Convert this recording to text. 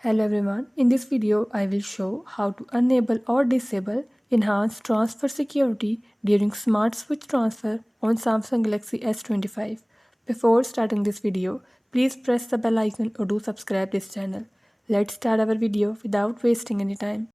Hello everyone, in this video I will show how to enable or disable enhanced transfer security during smart switch transfer on Samsung Galaxy S25. Before starting this video, please press the bell icon or do subscribe this channel. Let's start our video without wasting any time.